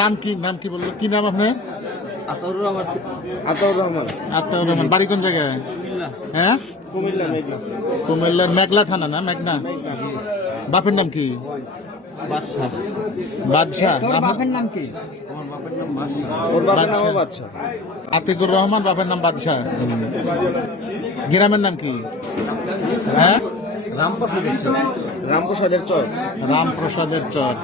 নাম কি বললো, কি নাম আপনার? আতাউর রহমান। বাড়ি কোন জায়গায়? হ্যাঁ, কুমিল্লার মেঘলা থানা না? মেঘনা। বাপের নাম কি? বাদশাহ। বাপের নাম কি? আতিকুর রহমান, বাপের নাম বাদশাহ। গ্রামের নাম কি? হ্যাঁ, রামপ্রসাদের চর।